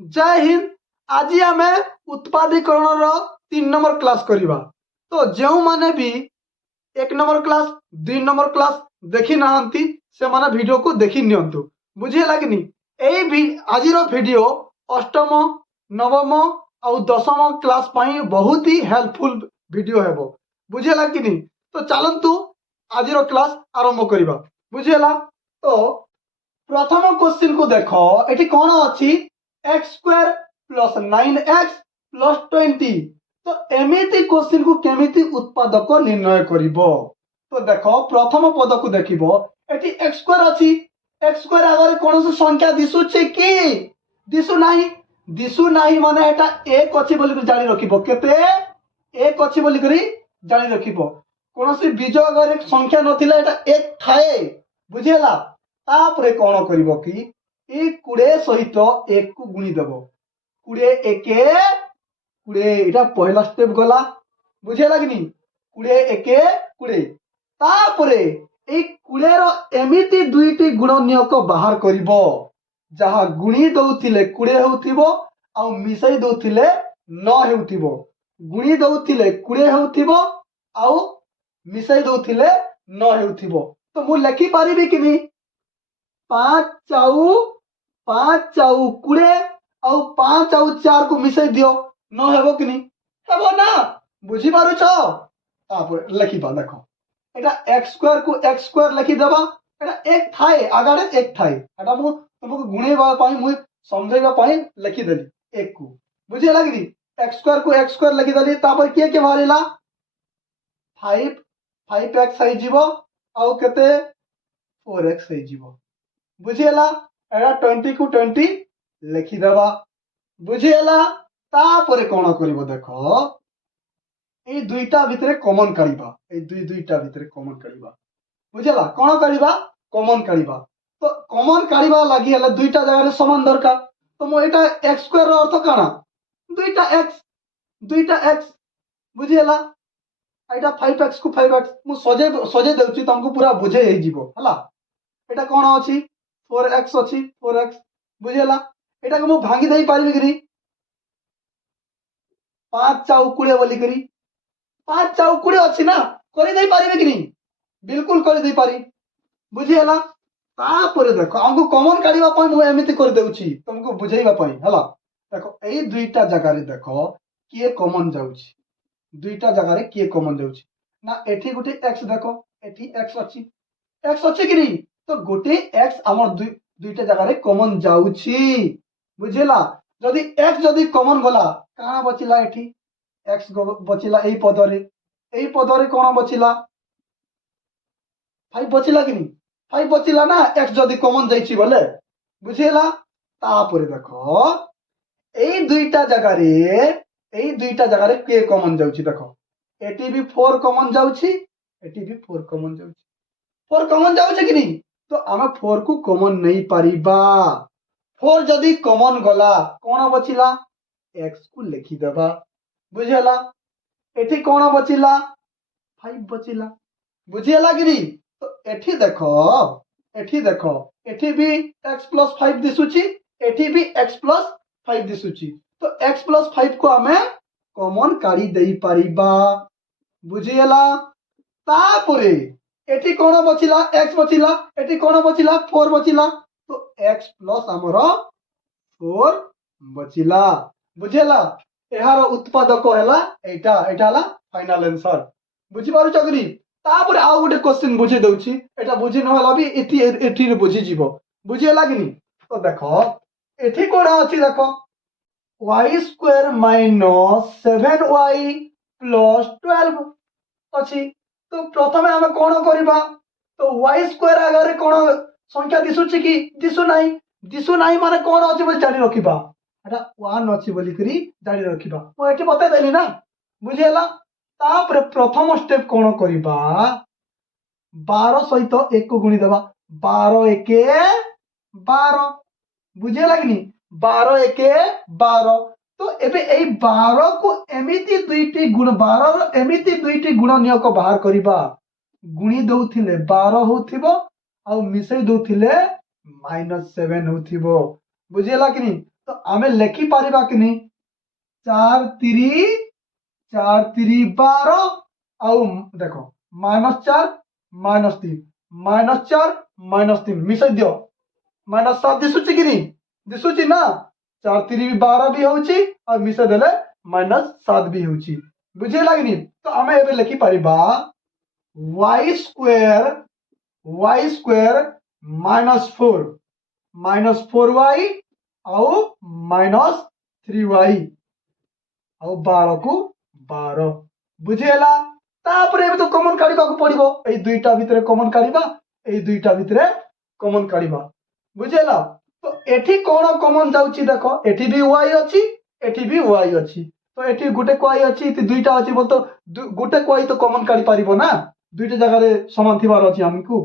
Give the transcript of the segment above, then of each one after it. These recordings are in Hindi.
जय हिंद। आज आम उत्पादीकरण 3 नंबर क्लास करवा। तो जो माने भी 1 नंबर क्लास 2 नंबर क्लास देखी ना से माने वीडियो को देखी नियंतु। बुझे लगनी आज वीडियो अष्टम नवम और दशम क्लास पाई बहुत ही हेल्पफुल वीडियो है। बुझे लगनी तो चलतु आज क्लास आरंभ करवा। बुझेगा तो प्रथम क्वेश्चन को देख ये कौन अच्छी x² + 9x + 20। तो एमिति क्वेश्चन को केमिति उत्पादक निर्णय करिवो। तो देख प्रथम पद को देखिबो एटी x² अच्छी x² आगे कौन सी संख्या दिशुचे कि दिशु नाही माने एटा 1 अच्छी बोली जानी रखिबो। केते 1 अच्छी बोली करी जानी रखिबो। कौन सी बीज अगर संख्या नथिला एटा 1 थाए। बुझेला तापरे कौन करिवो कि ए 20 सहित 1 को गुणी देबो। 20 1 20 एटा पहला स्टेप गला। बुझे लगनी 20 1 20 तापरे ए 20 रो एमिति दुईटी गुणनीयक बाहर करिवो जहा गुणी दउथिले 20 हेउथिबो आ मिसई दउथिले 9 हेउथिबो। गुणी दउथिले 20 हेउथिबो आ मिसई दउथिले 9 हेउथिबो। तो मु लिखि पारिबी कि नहीं 5 चाउ 20 आउ 5 आउ 4 को मिसई दियो 9 हेबो कि नहीं हेबो ना। बुझी पारुछ तापर लिखिबा। देखो एटा x² को x² लिखि देबा। एटा 1 थाए आगाडे 1 थाए एटा मु तुमको गुणेबा पई मु समझाइबा पई लिखि देली 1 को। बुझे लागनी x² को x² लिखि देली। तापर के बाहरिला 5x होई जीवो आउ केते 4x होई जीवो। बुझेला एटा 20 को 20 लिखि देबा। बुझेला तापर कोन करिवो देखो ए दुईटा भितरे कॉमन काढिबा। ए दुईटा भितरे कॉमन काढिबा। बुझेला कोन काढिबा कॉमन काढिबा। तो कॉमन काढिबा लागि हला दुईटा जगह रे समान दरकार। तो मो एटा x² रो अर्थ काना दुईटा x। बुझेला एटा 5x को 5x मु सजे देउची तुमको पूरा बुझे हे जीवो हला। एटा कोन अछि 4x अछि 4x। बुझेला एटा को मु भांगी देई पारिबी कि नहीं 5 चाउ 20 बोली करी 5 चाउ 20 अछि ना करि देई पारिबी कि नहीं बिल्कुल करि देई पारी। बुझेला तापर देखो हमको कॉमन काढिबा पई मु एमिति कर देउची तुमको बुझाइबा पई हला। देखो एई दुईटा जगह रे देखो किए कॉमन जाउची दुईटा जगह रे किए कॉमन जाउची ना। एठी गुटे x देखो एठी x अछि कि नहीं तो गुटे x हमर दुईटा जगह रे कॉमन जाउची। बुझेला जदी x जदी कॉमन गला काना बचिला एठी x बचिला एई पदरे कोन बचिला 5 बचिला कि नहीं 5 बचिला ना x जदी कॉमन जाइची बोले। बुझेला तापर देखो एई दुईटा जगह रे के कॉमन जाउची। देखो एटी भी 4 कॉमन जाउची एटी भी 4 कॉमन जाउची 4 कॉमन जाउची कि नहीं तो आमे 4 को कॉमन नहीं पारिबा। 4 जदी कॉमन गला कोन बचिला x को लिखि देबा। बुझेला एठी कोन बचिला 5 बचिला। बुझेला कि नहीं तो एठी देखो एठी भी x + 5 दिसुची एठी भी x + 5 दिसुची। तो x + 5 को हमें कॉमन काढी देई पारिबा। बुझिएला तापरे एठी कोन बचिला x बचिला एठी कोन बचिला 4 बचिला तो x + हमरो 4 बचिला। बुझेला एहार उत्पादक हैला एटा हला फाइनल आंसर। बुझि पारु चकरी तापर आउ गुटे क्वेश्चन बुझे दउची एटा बुझि न होला भी एठी रे बुझि जीवो। बुझे लागनी तो देखो एठी कोन अछि देखो y² - 7y + 12 अछि। तो प्रथमे हम कोन करिबा तो y² आगे कोन संख्या दिसुची कि दिसु नाही माने कोन अछि बोली जानि रखिबा एटा 1 अछि बोली करी जानि रखिबा। मो एठी बता देली ना। बुझेला तापर प्रथम स्टेप कोन करिबा 12 सहित 1 को गुणी देबा 12 1 12। बुझे लागनी 12 1 12। तो एबे एई 12 को एमिति दुईटी गुणनीयक बाहर करिबा। गुणी दउथिले 12 होथिबो आ मिसई दउथिले -7 होथिबो। बुझेला कि नहीं तो आमे लेखि पारिबा कि नहीं 4 3 12 आउ देखो -4 -3 -4 -3 मिसै दियो -7 दिसुची कि नहीं दिसुची ना 4 3 12 भी होची और मिसै देले -7 भी होची बुझे लागनी तो आमे एबे लेखि पारिबा y स्क्वायर -4y आउ -3y आउ 12 को 12 बुझेला तापरे एबे तो कॉमन काढिबा को पड़िबो एई दुईटा भितरे कॉमन काढिबा एई दुईटा भितरे कॉमन काढिबा बुझेला तो एठी कोन कॉमन जाउची देखो एठी भी y अछि एठी भी y अछि तो एठी गुटे y अछि ती दुईटा अछि बोल तो गुटे y तो कॉमन काढि पारिबो ना दुईटा जगह रे समान थिबार अछि हमकु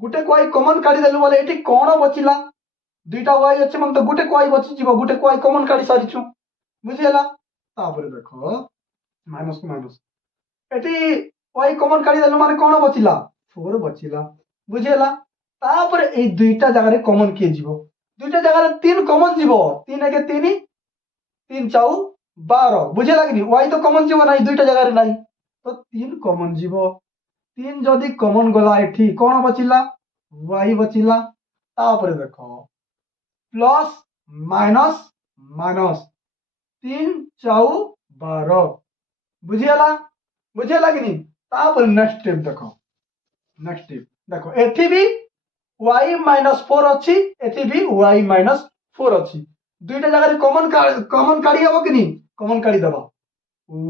गुटे y कॉमन काढि देलु बोले एठी कोन बचिला दुईटा y अछि मन तो गुटे y बचि जिवो गुटे y कॉमन काढि सारिछु बुझेला तापरे देखो माइनस को माइनस एटी y कॉमन काढि देलु माने कोन बचिला 4 बचिला बुझेला तापरे ए दुईटा जगह रे कॉमन के जिवो दुईटा जगह रे 3 कॉमन जिवो 3 एके 3 3 4 12 बुझे लागनी y तो कॉमन जिवो नाही दुईटा जगह रे नाही तो 3 कॉमन जिवो 3 जदी कॉमन गला एठी कोन बचिला y बचिला तापरे देखो प्लस माइनस माइनस 3 4 12 बुझेला बुझे लागनी तापर नेक्स्ट स्टेप देखो एठी भी y -4 अछि एठी भी y -4 अछि दुईटा जगह रे कॉमन काढी हबो कि नहीं कॉमन काढी दबा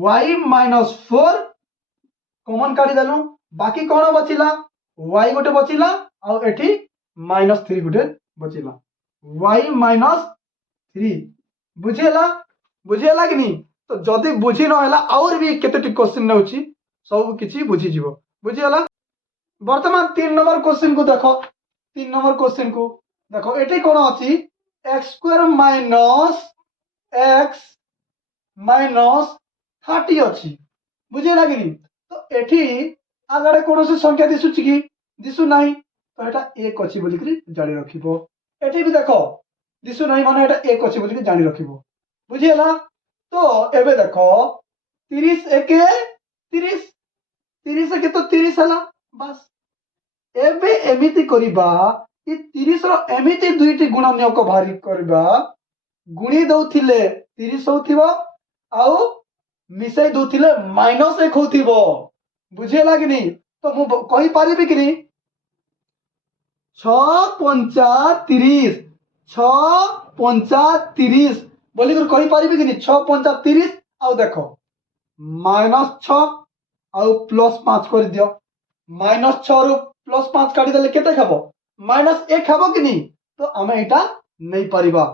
y -4 कॉमन काढी देलु बाकी कोन बचिला y गोटे बचिला आ एठी -3 गोटे बचिला y -3 बुझेला कि नहीं तो जदि बुझी न होला और भी केतेटी क्वेश्चन नउची सब किछि बुझी जिवो बुझियला वर्तमान 3 नंबर क्वेश्चन को देखो 3 नंबर क्वेश्चन को देखो एठी कोन अछि x² x -30 अछि बुझियला कि नहीं तो एठी आगरे कोनोसी संख्या दिसुची कि दिसु नाही तो एटा 1 अछि बोली करी जानि रखिबो एठी भी देखो दिसु नाही माने एटा 1 अछि बोली करी जानि रखिबो बुझियला तो एबे देखो 30 एके 30 30 एके तो 30 हला बस एबे एमिति करिबा इ 30 रो एमिति दुईटी गुणनक भारी करबा गुणी दउथिले 30 होथिबो आउ मिसै दउथिले -1 होथिबो बुझियला कि नहीं तो मु कहि पारिबि कि नहीं 6 पंचा 30 6 पंचा 30 बोली कर कहि पारिबि कि नहीं 6 पंचा 30 आउ देखो -6 आउ +5 कर दियो -6 रु +5 काढी देले केते खबो -1 खबो कि नहीं तो आमे एटा नहीं परिबा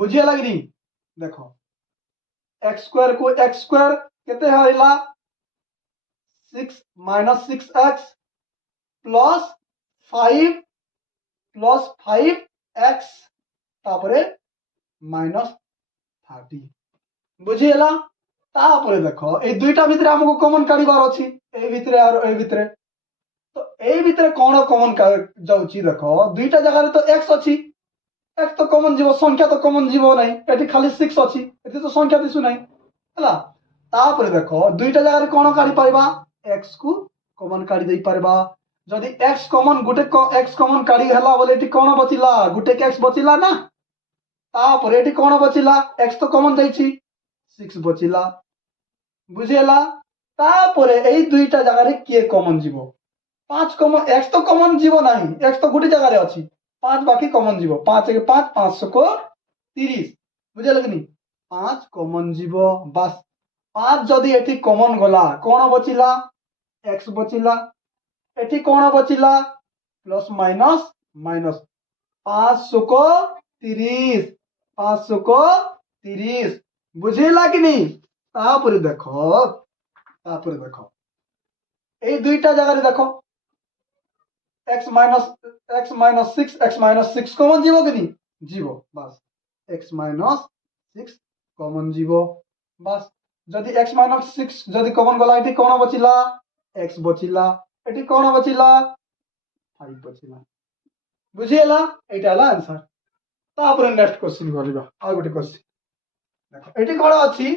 बुझिया लागनी देखो x² को x² केते हरिला 6 -6x प्लस 5x तापरे -30 बुझियला तापरे देखो ए दुईटा भितरे हमको कॉमन काढिबार अछि ए भितरे और ए भितरे तो ए भितरे कोन कॉमन जाउची देखो दुईटा जगह रे तो x अछि x तो कॉमन जीवो संख्या तो कॉमन जीवो नाही एठी खाली 6 अछि एठी तो संख्या दिसु नाही हला तापरे देखो दुईटा जगह रे कोन काढि पारिबा x को कॉमन काढि देई पारबा जदि x कॉमन गुटे x कॉमन काढि हला बोले एठी कोन बचिला गुटे x बचिला ना तापरे एठी कोन बचिला x तो कॉमन जाईची 6 बचिला बुझेला तापरे एई दुईटा जगह रे के कॉमन जीवो 5 कॉमन x तो कॉमन जीवो नाही x तो गुटे जगह रे अछि 5 बाकी कॉमन जीवो 5 के 5 500 को 30 बुझे लगनी 5 कॉमन जीवो बस 5 जदि एठी कॉमन गला कोन बचिला x बचिला एठी कोन बचिला प्लस माइनस माइनस 500 को 30 500 को 30 बुझेला कि नहीं तापरे देखो ए दुईटा जगह रे देखो x -6 कॉमन जीवो कि नहीं जीवो बस x -6 कॉमन जीवो बस जदि x -6 जदि कॉमन गला एठी कोन बचिला x बचिला एठी कोन बचिला 5 बचिला बुझियला एटा हला आंसर तापर नेक्स्ट क्वेश्चन करबा आ गोटे क्वेश्चन देखो एटी कोन अछि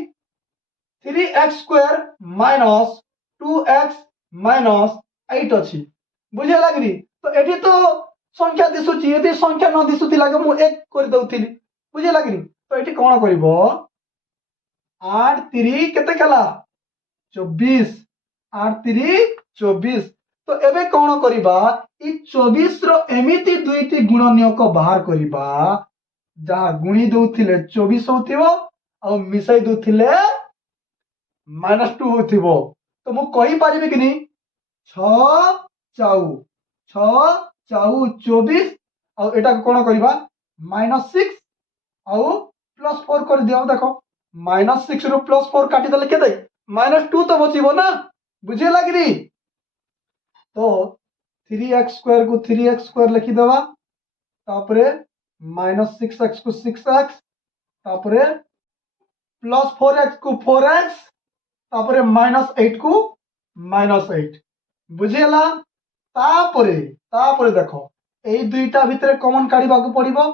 3x² माइनस 2x माइनस 8 अछि बुझे लागरी तो एटी तो संख्या दिसुची एटी संख्या न दिसुती लागे मु एक कर दउथिली बुझे लागरी तो एटी कोन करबो 8 3 केते कला 24 8 3 24 तो एबे कोन करबा ई 24 रो एमिति दुईटी गुणनीयक बाहर करबा जहा गुणी दउथिले 24 होथिबो आ मिसाई दउथिले -2 होथिबो तो मु कहि परिबे कि नी 6 चाउ 6 चाउ 24 आ एटा कोन करबा -6 आ +4 कर दियो देखो -6 रो +4 काटी देले केते -2 तो बचिबो ना बुझे लागरी तो 3x² को 3x² लिखि देबा तापरे -6x को 6x तापरे +4x को 4x तापरे -8 को -8 बुझेला तापरे देखो एई दुईटा भितरे कॉमन काढिबा को पड़िबो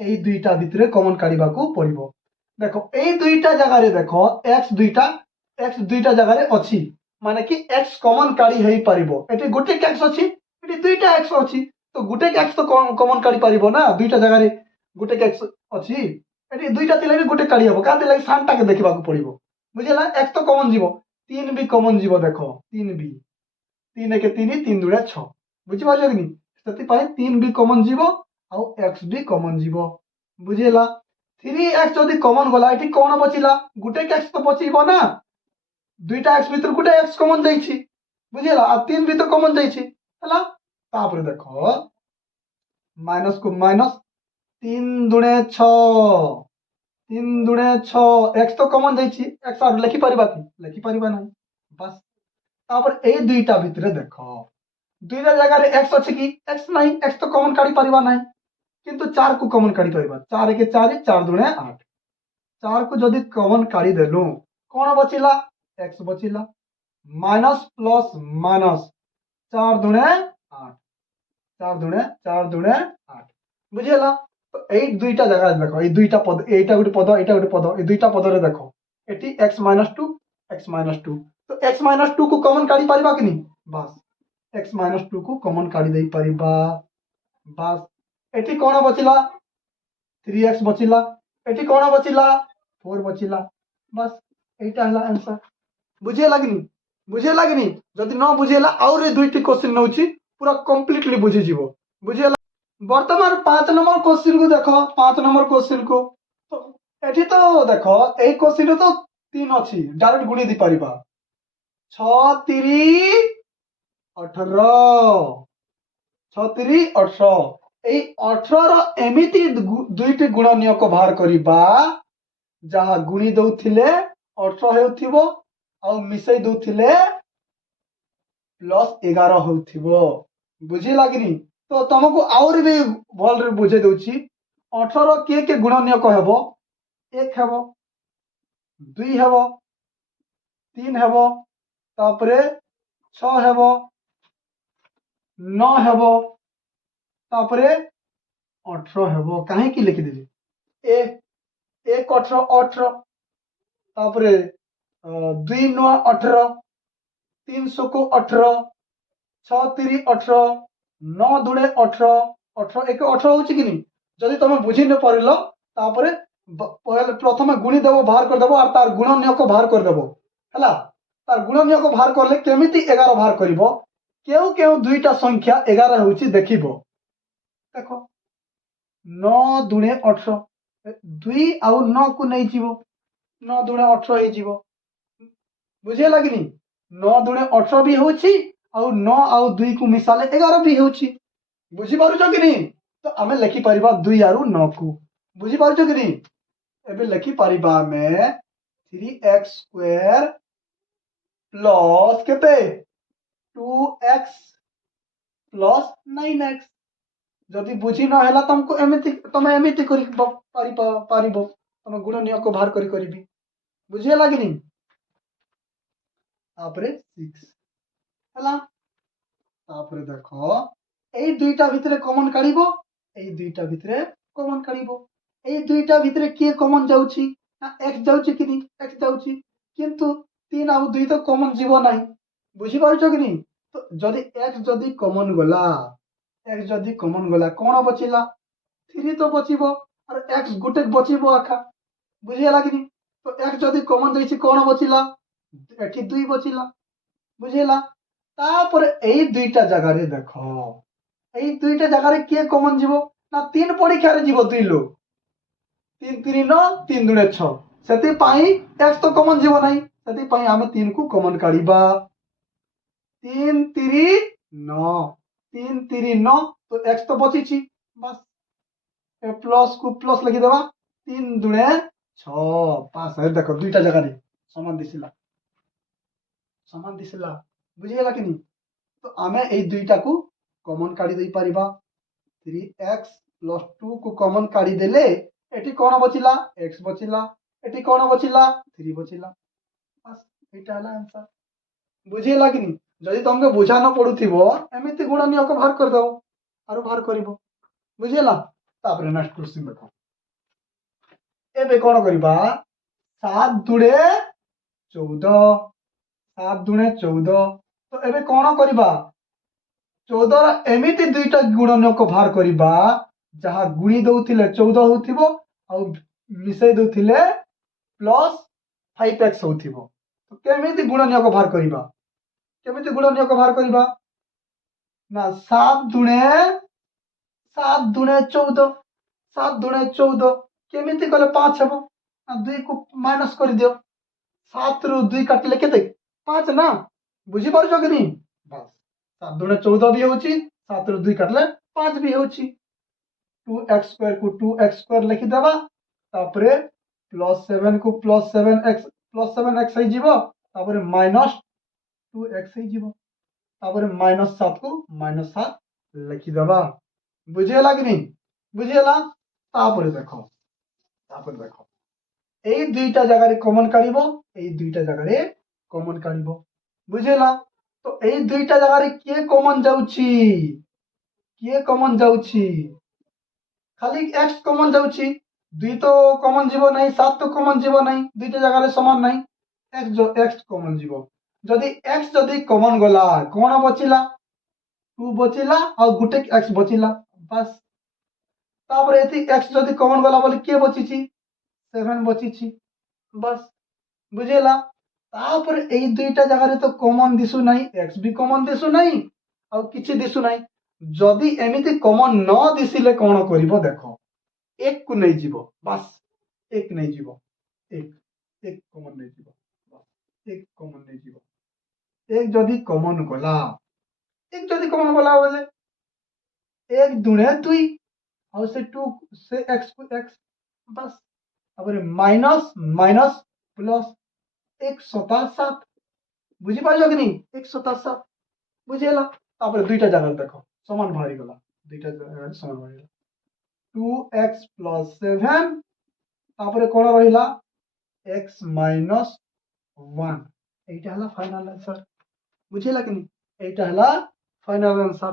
एई दुईटा भितरे कॉमन काढिबा को पड़िबो देखो एई दुईटा जगह रे देखो x दुईटा जगह रे अछि माने कि x कॉमन काढी हेई परिबो एटी गुटे x अछि एटी दुईटा x अछि तो गुटे x तो कॉमन काढी परिबो ना दुईटा जगह रे गुटे x अछि एटी दुईटा तिले भी गुटे काढी हबो काते लागि सानटा के देखिबा को पड़िबो बुझेला x तो कॉमन जीवो 3 भी कॉमन जीवो देखो 3 भी 3 एक 3 3 दुड़े 6 बुझी पारछ कि नी सेति पाए 3 भी कॉमन जीवो आ x भी कॉमन जीवो बुझेला 3x जदी कॉमन गला एठी कोन बचिला गुटे x तो बचिबो ना दुईटा x भीतर गुटे x कॉमन जाईछि बुझेला आ 3 भी तो कॉमन जाईछि हला तापर देखो माइनस को माइनस 3 दुणे 6 3 दुणे 6 x तो कॉमन जाईछि x आर लिखि परिबा कि लिखि परिबा नै बस तापर ए दुईटा भितरे देखो दुईटा जगह रे x अछि कि x नाही x तो कॉमन काढी परिबा नाही किंतु 4 को कॉमन काढी परिबा 4 के 4 4 दुणे 8 4 को जदी कॉमन काढी देलु कोन बचिला x बचिला माइनस प्लस माइनस 4 दुणे 8 4 दुणे 8 बुझेला तो ए दुईटा जगह देखो ए दुईटा पद एटा गुटे पद ए दुईटा पद रे देखो एटी x - 2 तो x - 2 को कॉमन काढी परिबा कि नी बस x - 2 को कॉमन काढी देई परिबा बस एटी कोन बचिला 3x बचिला एटी कोन बचिला 4 बचिला बस एटा हला आंसर बुझे लागनी जदि न बुझेला और ए दुईटी क्वेश्चन नउची पूरा कंप्लीटली बुझी जीवो बुझेला वर्तमान 5 नंबर क्वेश्चन को देखो 5 नंबर क्वेश्चन को तो एठी तो देखो ए क्वेश्चन तो 3 अछि डायरेक्ट गुणी दी परिबा 6 3 18 6 3 18 এই 18 ର ଏମିତି ଦୁଇଟି ଗୁଣନୀୟକ ବାହାର କରିବା ଯାହା ଗୁଣି ଦଉଥିଲେ 18 ହେଉଥିବ ଆଉ ମିଶେଇ ଦଉଥିଲେ +11 ହେଉଥିବ ବୁଝି ଲାଗିନି ତ ତମକୁ ଆହୁରି ବି ଭଲରେ ବୁଝେଇ ଦଉଛି 18 କିଏ କିଏ ଗୁଣନୀୟକ ହେବ 1 ହେବ 2 ହେବ 3 ହେବ ତାପରେ 6 ହେବ 9 ହେବ तापरे 18 हेबो काहे की लिखि देली ए 1 18 18 तापरे 2 9 18 300 को 18 6 3 18 9 दुणे 18 18 एक 18 होची कि नी जदी तमे बुझी न परिलो तापरे पहले प्रथमे गुणी देबो बाहर कर देबो और तार गुणनीयक बाहर कर देबो हला तार गुणनीयक बाहर करले केमिति 11 बाहर करिवो केउ केउ दुईटा संख्या 11 होची देखिबो देखो 9 दुणे 18 2 आउ 9 को नहीं जीवो 9 दुणे 18 हे जीवो बुझे लागनी 9 दुणे 18 भी होची आउ 9 आउ 2 को मिसाले 11 भी होची बुझी पारुछ कि नहीं तो हमें लिखि परिबा 2 आरु 9 को बुझी पारुछ कि नहीं एबे लिखि परिबा में 3x² प्लस केते 2x प्लस 9x जदि बुझी न हैला तुमको एमिति तमे एमिति करि पारिबो तमे गुणनीयक को बाहर करि करबी बुझे लागनी तापरे 6 हला तापरे देखो एई दुईटा भितरे कॉमन काढिबो एई दुईटा भितरे कमन काढिबो एई दुईटा भितरे किए कमन जाउछि ना x जाउछि कि नी x जाउछि किंतु 3 ଆଉ 2 तो कमन जीवो नाही बुझी पारुछ कि नी तो जदि x जदि कमन गला x जदि कमन गला कोन बचिला 3 तो बचिबो और x गुटे बचिबो आखा बुझिला कि नी तो x जदि कमन दैछि कोन बचिला एठी 2 बचिला बुझिला तापर एई दुईटा जगह रे देखो एई दुईटा जगह रे किए कमन जीवो ना 3 परीक्षा रे जीवो 2 लो 3 3 9 3 2 6 सेति पाई x तो कमन जीवो नाही सेति पाई आमे 3 को कमन काढिबा 3 3 9 3 3 9 तो x तो बचिछि बस ए प्लस को प्लस लिखि देबा 3 2 6 5 है देखो दुईटा जगह रे समान दिसिला बुझिला कि नी तो आमे एई दुईटा को कमन काढी देई परिबा 3x plus 2 को कमन काढी देले एटी कोन बचिला x बचिला एटी कोन बचिला 3 बचिला बस एटा हला आंसर बुझिला कि नी जदि तुमके बुझा न पडुथिबो एमिति गुण नियोग बाहर कर दो आरो बाहर करिवो बुझिला तापर नेक्स्ट क्वेश्चन देखो एबे कोन करिबा 7 दुडे 14 7 दुणे 14 तो एबे कोन करिबा 14 एमिति दुईटा गुणनक बाहर करिबा जहा गुणी दउथिले 14 होथिबो आ मिसै दउथिले प्लस 5x होथिबो तो केमिति गुणनक बाहर करिबा केमिति गुणनक बाहर करिबा ना 7 दुणे 14 7 दुणे 14 केमिति कले 5 हेबो ना 2 को माइनस कर दियो 7 रु 2 काटले केते 5 ना बुझी पारुछ कि नी बस 7 दुणे 14 भी होची 7 रु 2 काटले 5 भी होची 2x स्क्वायर को 2x स्क्वायर लिखि देबा तापरे प्लस 7 को प्लस 7x है जीवो तापरे माइनस 2x है जीवो तापरे माइनस 7 को माइनस 7 लिखि देबा बुझिला कि नी बुझिला तापरे देखो एई दुईटा जगह रे कॉमन काढिबो एई दुईटा जगह रे कॉमन काढिबो बुझिला तो एई दुईटा जगह रे किए कॉमन जाउछि खाली x कॉमन जाउछि 2 तो कॉमन जीवो नाही 7 तो कॉमन जीवो नाही दुईटा जगह रे समान नाही x कॉमन जीवो जदि x जदि कॉमन गला कोन बचिला 2 बचिला आ गुटे x बचिला बस तापर एति x जदि कॉमन गला बोले के बचिछि 7 बचिछि बस बुझिला तापर एई दुईटा जगह रे तो कॉमन दिसु नाही x भी कॉमन दिसु नाही आ किछि दिसु नाही जदि एमिति कॉमन न दिसिले कोन करिवो देखो 1 को नै जीवो बस 1 नै जीवो 1 कॉमन नै जीवो बस 1 कॉमन नै जीवो 1 जदि कॉमन गला बोले 1 दुणे 2 और से 2 से x को x बस तापर माइनस माइनस प्लस 1 सता 7 बुझी पाइलो कि नी 1 सता 7 बुझिला तापर दुईटा जगह देखो समान बाहरी गला दुईटा जगह समान बाहरी गला 2x plus 7 तापर कोन रहिला x minus 1 एटा हला फाइनल आंसर बुझिला कि नी एटा हला फाइनल आंसर